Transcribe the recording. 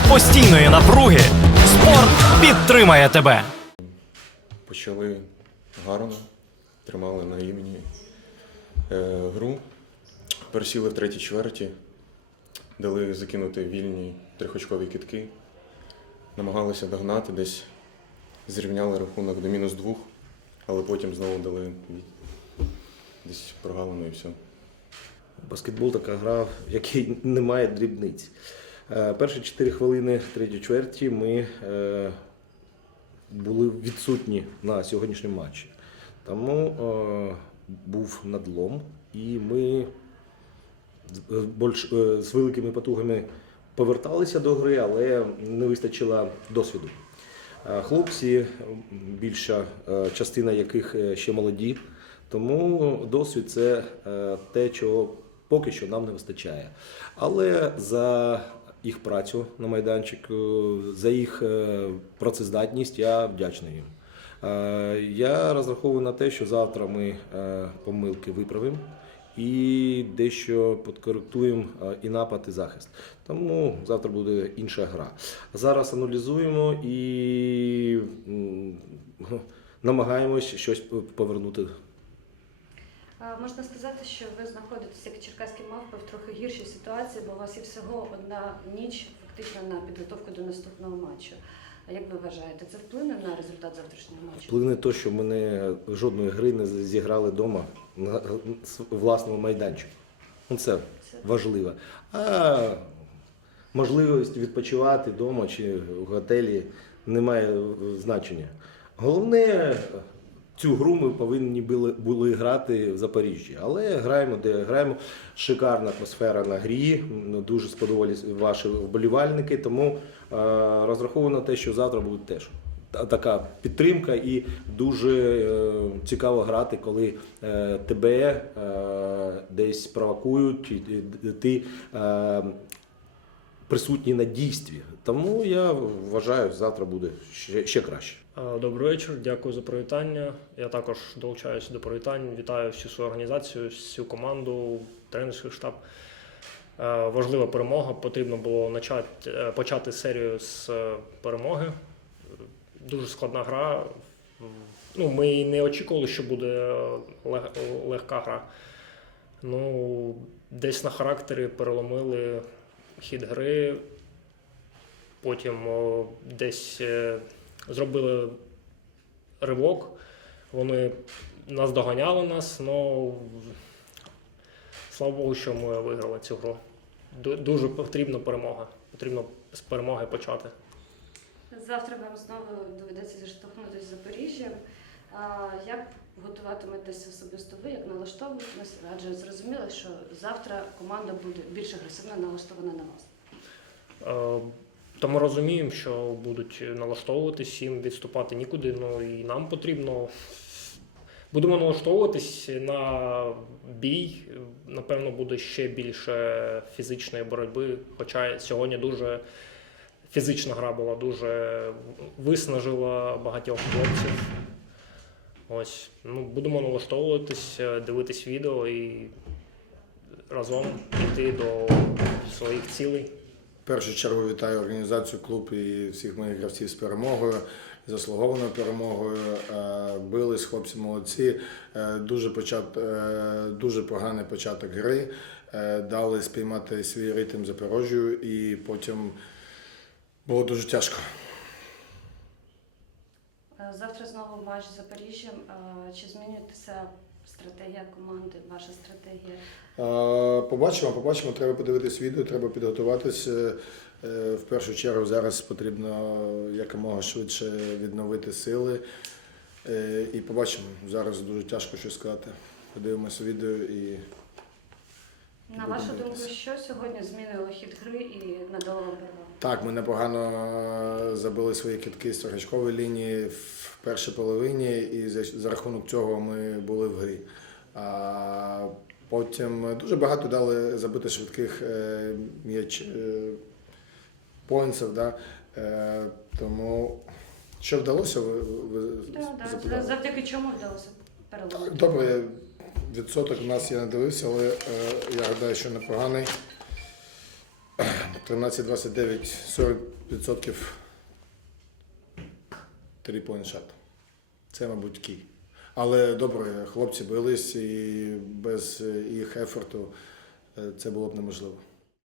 серед постійної напруги спорт підтримає тебе. Почали гарно, тримали на імені е, гру. Пересіли в третій чверті, дали закинути вільні трьохочкові кітки, намагалися догнати, десь зрівняли рахунок до мінус двох, але потім знову дали десь прогалину і все. Баскетбол така гра, в якій немає дрібниць. Е, Перші 4 хвилини третьої чверті ми е, були відсутні на сьогоднішньому матчі. Тому е, був надлом, і ми з- великими потугами поверталися до гри, але не вистачило досвіду. Хлопці, більша частина яких ще молоді, тому досвід це те, чого поки що нам не вистачає. Але за їх працю на майданчику, за їх е, працездатність я вдячний їм. Е, Я розраховую на те, що завтра ми е, помилки виправимо і дещо підкоректуємо е, і напад, і захист. Тому завтра буде інша гра. Зараз аналізуємо і намагаємось щось повернути Можна сказати, що ви знаходитесь як черкаські мавпи в трохи гіршій ситуації, бо у вас є всього одна ніч фактично на підготовку до наступного матчу. А як ви вважаєте, це вплине на результат завтрашнього матчу? Вплине те, що мене жодної гри не зіграли вдома на власному майданчику. Ну, це Це важливо. А можливість відпочивати вдома чи в готелі не має е, значення. Головне, цю гру ми повинні були, були грати в Запоріжжі. Але граємо, де граємо. Шикарна атмосфера на грі. Дуже сподобались ваші вболівальники. Тому е, розраховую на те, що завтра буде теж. Така підтримка і дуже е, цікаво грати, коли е, тебе е, десь провокують, і ти е, присутній на дійстві. Тому я вважаю, завтра буде ще, ще краще. Е, Добрий вечір, дякую за привітання. Я також долучаюся до привітань. Вітаю всю свою організацію, всю команду, тренерський штаб. Е, Важлива перемога. Потрібно було начати, е, почати серію з перемоги. Дуже складна гра. Ну, ми не очікували, що буде лег- легка гра. Ну, десь на характері переломили хід гри. Потім о, десь е, зробили ривок. Вони нас доганяли нас, але слава Богу, що ми виграли цю гру. Ду- Дуже потрібна перемога. Потрібно з перемоги почати. Завтра вам знову доведеться зіштовхнутися з Запоріжжям. Як готуватиметесь особисто ви, як налаштовуєтесь? Адже зрозуміло, що завтра команда буде більш агресивно налаштована на вас. То ми розуміємо, що будуть налаштовуватись, їм відступати нікуди. Ну і нам потрібно. Будемо налаштовуватись на бій. Напевно, буде ще більше фізичної боротьби. Хоча сьогодні дуже фізична гра була, дуже виснажила багатьох хлопців. Ось, ну, будемо налаштовуватись, дивитись відео і разом йти до своїх цілей. В першу чергу вітаю організацію клуб і всіх моїх гравців з перемогою, заслугованою перемогою. Е, Бились хлопці молодці. Е, Дуже почат, е, дуже поганий початок гри. Е, Дали спіймати свій ритм Запорожжю і потім було дуже тяжко. Е, Завтра знову матч з Запоріжжям. Е, Чи змінюється стратегія команди, ваша стратегія? Е, Побачимо, побачимо. Треба подивитись відео, треба підготуватися. В першу чергу зараз потрібно якомога швидше відновити сили. І побачимо. Зараз дуже тяжко щось сказати. Подивимося відео і На вашу думку, що сьогодні змінило хід гри і надало вам перевагу? так, ми непогано забили свої кітки з торгачкової лінії в першій половині, і за, за рахунок цього ми були в грі. А потім дуже багато дали забити швидких е, м'яч е, поінтів, да? е, тому що вдалося, ви, ви Да, да. запитали? Завдяки чому вдалося переломити? Добре, відсоток у нас я не дивився, але е, я гадаю, що непоганий. 13-29, 40% три-point. Це, мабуть, кій. Але добре, хлопці бились і без їх ефорту е, це було б неможливо.